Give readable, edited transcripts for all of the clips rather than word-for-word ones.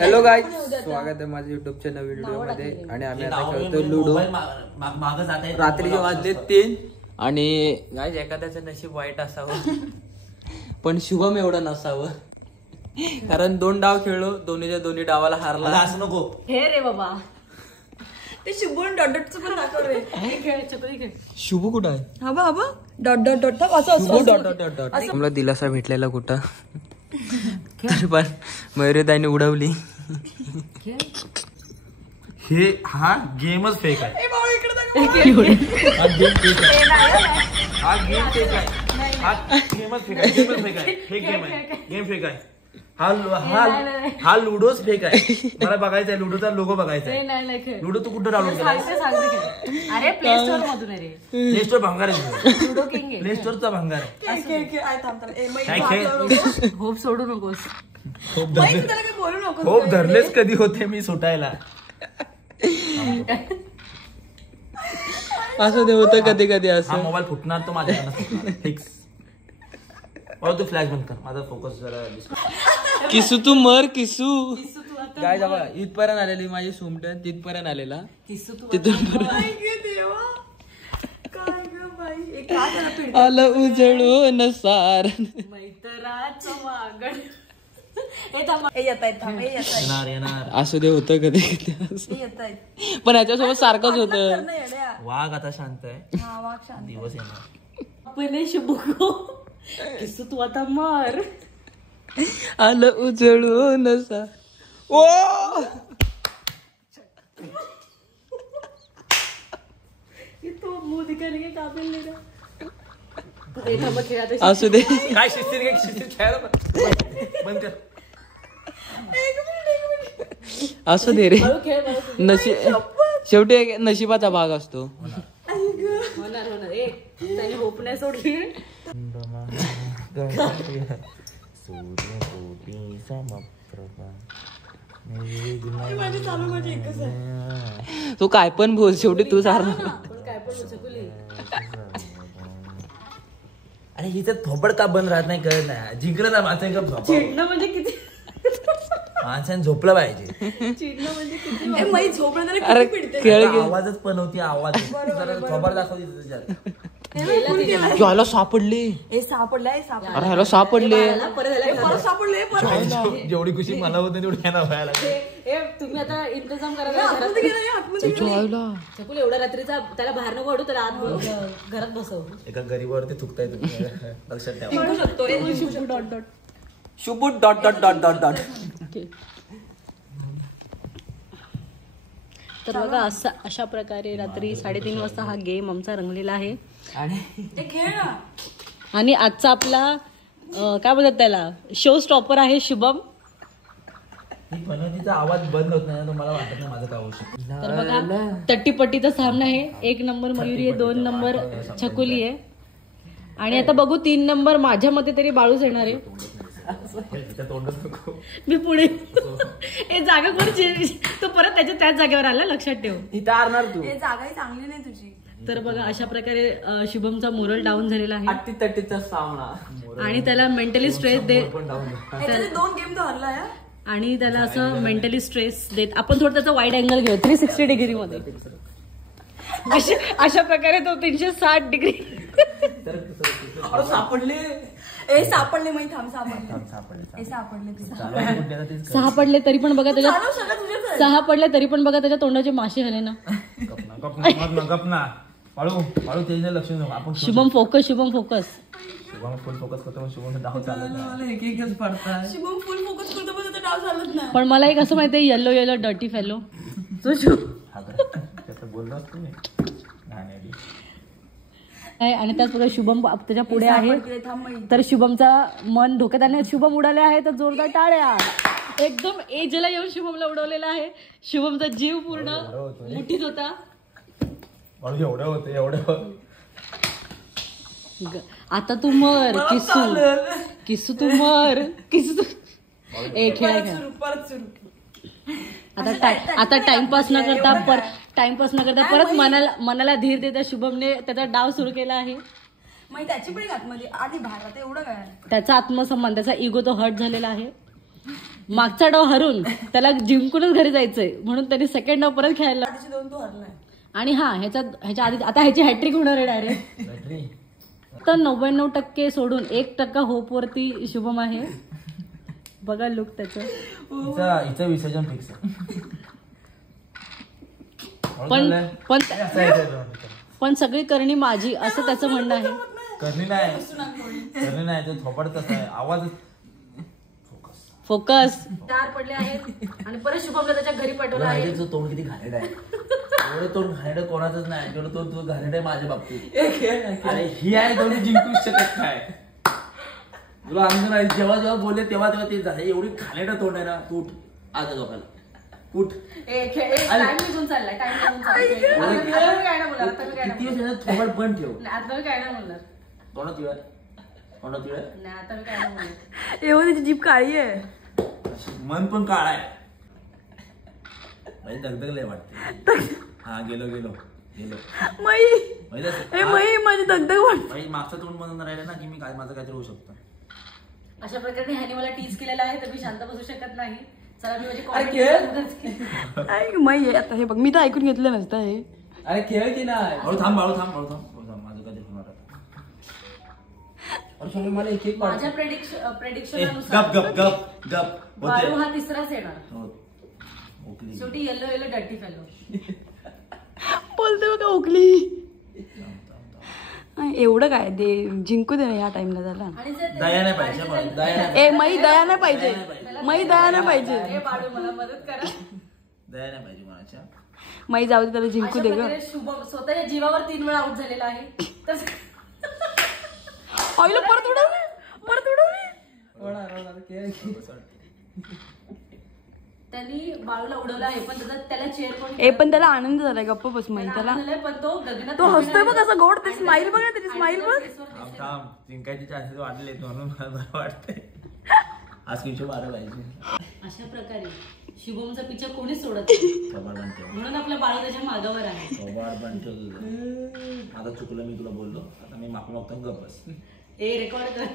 Hello guys, स्वागत आहे माझ्या युट्यूबच्या नवीन व्हिडिओ मध्ये. आणि आम्ही आता खेळतोय लुडो. रात्रीचे वाजले 3 आणि गाईज एखाद्याचं नशीब वाईट असावं पण शुभम एवढं नसावं, कारण 2 डाव खेळलो, दोन्ही डावाला हारला. असं नको हे रे बाबा, ते शुभून डॉटचं पण दाखव रे. खेळ शुभू कुठं आहे? हा बा डॉट डॉट डॉट असं डॉट डॉट डॉट. आम्हाला दिलासा भेटलेला कुठं तर पण मयुरीताईने उडवली. हे हा गेमच फेक आहे. गेम फेक आहे. हा लुडोच फेक आहे. मला बघायचा आहे लुडोचा लोगो बघायचा आहे. लुडो तू कुठं डाउनलोड केला? अरे प्ले स्टोर मधून आहे. प्ले स्टोर भंगार आहे. लुडो किंग आहे. प्ले स्टोरचा भंगार आहे. होप सोडू नकोस. होप धरलेच कधी होते मी सुटायला. असं ते होतं कधी कधी. असं हा मोबाईल फुटणार तो माझ्याकडनं फिक्स. तू फ्लॅश बंद कर, माझा फोकस जरा. किसू तू मर किसू. काय जावा इथपर्यंत आलेली माझी सुमटन, तिथपर्यंत आलेला तिथून आलं उजळून सार असं ते होतं कधी कधी. पण याच्यासोबत सारखंच होतं. वाघ आता शांत आहे, दिवस येणार. पहिले शुभू किसू तू आता मार. आलं उजळून सार. ओ तो मुंह दिखाने के काबिल नहीं रहा. असू दे. काय शिस्तीर खेळायला बंद कर. असू दे रे, शेवटी नशिबाचा भाग असतो. होणार त्याने होप नाही सोडली. तू काय पण बोल, शेवटी तू सार. अरे हिचं थोपड का बंद राहत नाही कळत नाही. जिंकलं ना माणसाने चिडणं म्हणजे किती, माणसाने झोपलं पाहिजे. चिडणं म्हणजे किती झोपलं. अरे खेळ आवाजच पण होती, आवाज थोपड दाखवली तुझ्यात. ह्याला सापडले. अरे ह्याला सापडले. जेवढी खुशी मला होती तेवढी ह्याला व्हायला. तुम्ही आता इंतजाम करायला चकुल एवढ्या रात्रीचा त्याला बाहेर नको काढू, त्याला आत घरात बसव. एका गरीबावरती थुकताय तुम्ही, लक्षात ठेवा. Shubhu dot dot dot dot dot. तर बघा अशा प्रकारे रात्री 3:30 वाजता हा गेम आमचा रंगलेला आहे. आणि आजचा आपला काय बोलतात त्याला शो स्टॉपर आहे शुभम. तिचा आवाज बंद होत नाही, मला वाटत नाही माझं काय होऊ शकतं. तर बघा तट्टीपट्टीचा सामना आहे. 1 नंबर मयुरी आहे, 2 नंबर छकुली आहे आणि आता बघू 3 नंबर माझ्या मते तरी बाळूच येणार आहे. मी पुढे हे जागा कोण तो परत त्याच जागेवर आला, लक्षात ठेव. इथं आणणार तू. जागा चांगली नाही तुझी. तर बघा अशा प्रकारे शुभमचा मोरल डाऊन झालेला आहे. 38-38चा सामना आणि त्याला मेंटली स्ट्रेस देत 2 गेम तो हरला आहे. आणि त्याला असं मेंटली स्ट्रेस देत आपण थोडं त्याचा वाईड अँगल घेऊ 360 डिग्री मध्ये. अशा प्रकारे तो 360 डिग्री सापडले. सापडले माहिती. सहा पडले तरी पण बघा त्याच्या 6 पडले तरी पण बघा त्याच्या तोंडाचे मासे झाले ना. लक्ष आपण शुभम फोकस. शुभम फुल फोकस करतो, शुभम डाव चालत नाही. एकच पडतात. शुभम फुल फोकस करतो पण त्याचा डाव चालत नाही. पण मला एक असं माहितीये येलो डर्टी फेलो तो बोललो असतो मी. आणि त्याच बघा शुभम त्याच्या पुढे आहे. तर शुभमचा मन धोक्यात आणि शुभम उडाले आहे. तर जोरदार टाळ्या. एकदम एजला येऊन शुभमला उडवलेला आहे. शुभमचा जीव पूर्ण मुठीत होता. एवढं आता तू मर किसू तू मर किसू. खेळ आता टाइमपास न करता परत मनाला धीर देता शुभमने त्याचा डाव सुरू केला आहे. त्याची पण आतमध्ये आधी बाहेर आता एवढं काय त्याचा आत्मसन्मान त्याचा इगो तो हर्ट झालेला आहे. मागचा डाव हरून त्याला जिंकूनच घरी जायचंय म्हणून त्याने सेकंड डाव परत खेळायला. आधीचे 2 तो हरलाय. आणि ह्याच्या आधी आता ह्याची हॅट्रिक होणार आहे डायरेक्ट. तर 99% सोडून 1% होप वरती शुभम आहे. बघा लुक त्याचं. हिचं विसर्जन फिक्स पण सगळी करणी माझी असं त्याचं म्हणणं आहे. करणी नाही तो थोपडतच आहे आवाज. फोकस 4 पडले आहेत आणि परत शुभमला त्याच्या घरी पाठवलं आहे. तोंड किती घाणेरडं आहे. एवढं तोंड घाणेरडं कोणाचंच नाही. तेवढं तोंड तू घाणेरडं आहे माझ्या बाबतीत. अरे ही आहे दोन्ही जिंकूच शकत नाही. तुला आनंद नाही. जेव्हा जेव्हा बोलले तेव्हा ते झाले. एवढी घाणेरडं तोंड आहे ना. तू उठ आज लोकांना उठ. टाइम निघून चाललाय. किती वेळ थोबड बंद ठेव. आता मी काय नाही बोलणार. तोंडात तिळ नाही आता मी काय नाही बोलणार. एवढी त्याची जीभ काळी आहे. मन पण काळ आहे. दगदग लय वाटते. हा गेलो माझी दगदग वाटते. मागचं तोंड म्हणून राहिलं ना की मी काय माझं काहीतरी होऊ शकतं. अशा प्रकारे ह्याने मला टीज केलेला आहे तर मी शांत बसू शकत नाही. चला मी माझी आता हे बघ मी तर ऐकून घेतलं नसतं हे. अरे खेळ की नाही. थांब माझं काहीतरी होणार आता. मला एक माझ्या प्रेडिक्शन गप बाळू हा तिसराच येणार. शेवटी येलो डर्टी फेलो बोलते बघा ओकली. एवढं काय ते जिंकू दे ना ह्या टाइमला त्याला. दया नाही पाहिजे. मई दया नाही पाहिजे. दया नाही पाहिजे. मला मदत करा. दया नाही पाहिजे कोणाच्या. मई जाऊ दे त्याला जिंकू दे ग. शुभम स्वतःच्या जीवावर 3 वेळा आउट झालेला आहे. ऑइल परत उडवले. त्यांनी बाळूला उडवलं आहे पण त्याला चेअर पण पण त्याला आनंद झालाय. गप्प बस मई त्याला. पण तो गगनात तो हसतोय बघ कसं गोड. ते स्माइल बघ ना त्याची स्माइल बघ. जिंकायचे चान्सेस वाढले म्हणून मला बरं वाटतंय. आज 312 पाहिजे. अशा प्रकारे शुभमचा पिक्चर कोणीच सोडत नाही. म्हणून आपला बाळू त्याच्या मागावर आहे. माझं चुकलं मी तुला बोललो. आता मी माफी मागतो गप बस. रेकॉर्ड कर.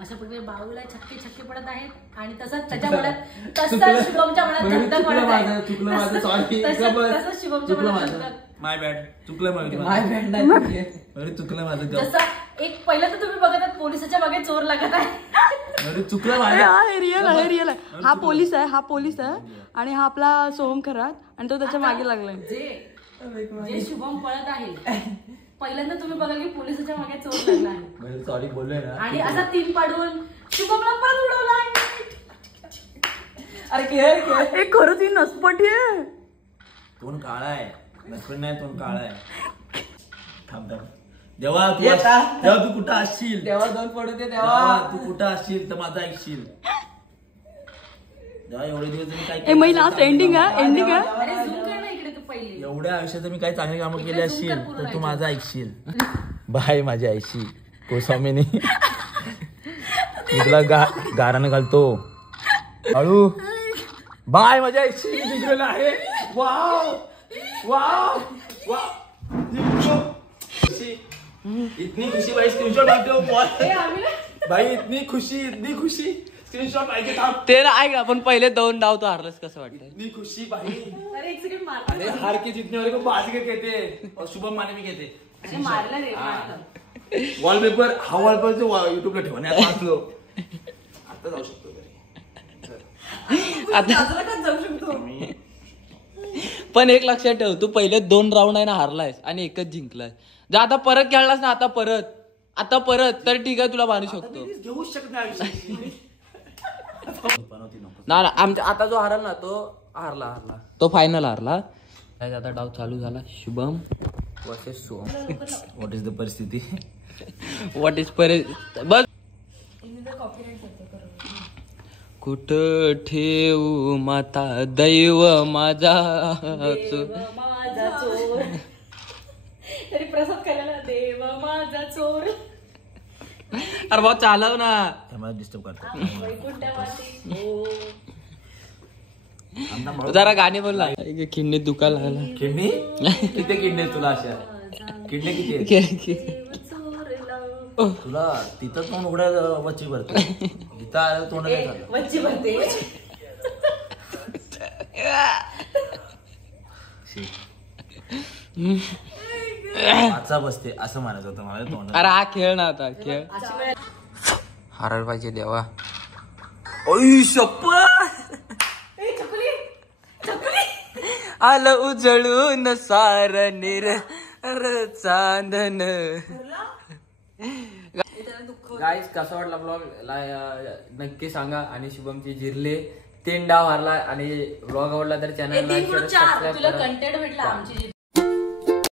अशा प्रकारे बाळूला छक्के पडत आहेत आणि तसंच त्याच्या मनात तसंच शुभमच्या मनात धगधग पडत आहे. चुकलं माझं सॉरी. तसंच शुभमच्या मनात माय बॅड. चुकलं माझं. जसं एक पहिलं तर तुम्ही बघत आहात पोलिसाच्या मागे चोर लागत आहे. चुकलं रिअल आहे. हा पोलीस आहे आणि हा आपला सोहम खरात आणि तो त्याच्या मागे लागलाय. जे शुभम पळत आहे पहिल्यांदा तुम्ही बघाल की पोलिसाच्या मागे चोर लागला आहे. सॉरी बोललोय ना. आणि असा 3 पाडून शुभमला परत उडवला आहे. अरे खेळ एक खरंच ही नसपटी आहे. तोंड काळा आहे. नसपट नाही तोंड काळा आहे. थांब जेव्हा तू कुठं असशील तेव्हा 2 पडू दे. तेव्हा तू कुठं असशील तर माझा ऐकशील. जेव्हा एवढे दिवस मी काय मई लास्ट एंडिंग आहे. अरे झूम कर ना इकडे तू पहिले. एवढ्या आयुष्यात मी काही चांगली कामं केली असतील तर तू माझं ऐकशील. बाय माझी आईशी गोस्वामीनी. मी तुला गारानं घालतो हळू. बाय माझ्या आईशी जिंकलेलं आहे. Wow wow wow. इतनी खुशी भाई. स्क्रीनशॉट मारते भाई. इतनी खुशी स्क्रीनशॉट पाहिजे. ते ऐक ना पण पहिले 2 डाव तो हारलास कसं वाटतं. इतनी खुशी भाई. अरे एक सेकंड मार. अरे हार के जीतने वाले को बाजीगर कहते हैं और शुभम माने भी कहते हैं. अरे मारला रे. वॉलपेपर हा वॉलपेपर युट्यूबला ठेवण्यात वाचलो. आता जाऊ शकतो आता जाऊ शकतो. पण एक लक्षात ठेव तू पहिले 2 राऊंड आहे ना हारलायस आणि एकच जिंकलाय. जर आता परत खेळलास ना आता परत तर ठीक आहे तुला मानू शकतो. घेऊच शकत नाही. ना आमच्या आता जो हारला ना तो हारला तो फायनल हारला. आता डाव चालू झाला. Shubham versus Soham. What is the परिस्थिती. व्हॉट इज बस. कुठं ठेवू माता दैव माझा चोर. तरी प्रसाद केलेला देव माझा चोर. अरे भाऊ चालव ना. मला डिस्टर्ब करतो. जरा गाणे बोल ना. किडनी दुखायला लागला. किडनी किती किडनी तुला अशा. किडनी किती तुला तिथं तोंड उघड्या वच्ची भरतो इथं आलं तोंड नाही झालं. मच्छी भरते. वाचा बसते असं म्हणायचं होतं मला तोंड. अरे हा खेळ ना आता खेळ हरळ पाहिजे देवा. आलं उजळून सार निर चांदन. गाईज कसा वाटला ब्लॉग नक्की सांगा. आणि शुभमची जिरले 3 डाव हारला आणि ब्लॉग आवडला तर चॅनलला तुला कंटेंट भेटला आमची